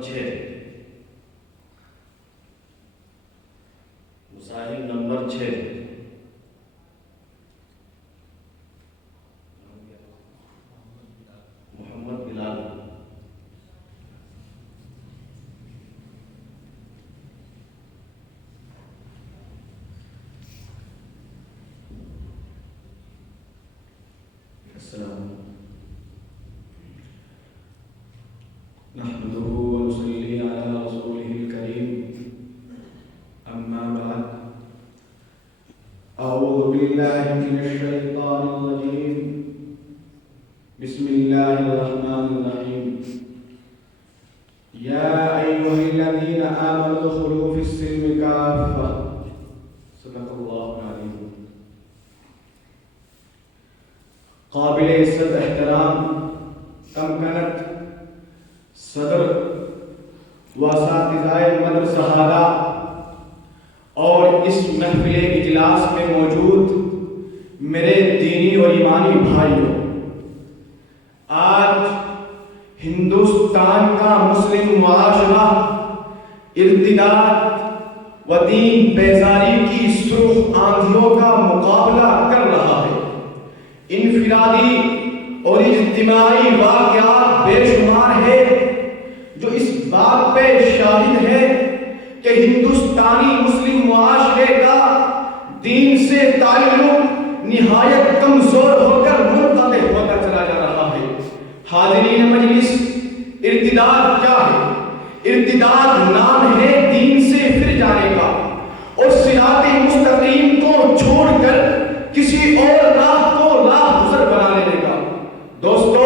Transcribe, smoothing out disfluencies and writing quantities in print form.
Number 6، مصاحب number 6، محمد بلال۔ السلام نحمده ونصلي على رسوله الكريم، أما بعد، أعوذ بالله من الشيطان الرجيم، بسم الله الرحمن الرحيم، يا أيها الذين آمنوا ادخلوا في السلم كافة، صدق الله العظيم۔ قابل عزت احترام تمکنت صدر و اساتذۂ مدرسہ اعلیٰ اور اس محفل اجلاس میں موجود میرے دینی اور ایمانی بھائیوں، آج ہندوستان کا مسلم معاشرہ ارتداد و دین بیزاری کی سرخ آندھیوں کا مقابلہ کر رہا ہے۔ انفرادی اور اجتماعی واقعات بے شمار ہے جو اس بات پہ شاہد ہے کہ ہندوستانی مسلم معاشرے کا دین سے تعلق نہایت کمزور ہو کر منقطع ہوتا چلا جا رہا ہے۔ حاضرین مجلس، ارتداد کیا ہے؟ ارتداد نام ہے دین سے پھر جانے کا اور صراط مستقیم کو چھوڑ کر کسی اور راہ کو راہ گزر بنا لینے کا۔ دوستو،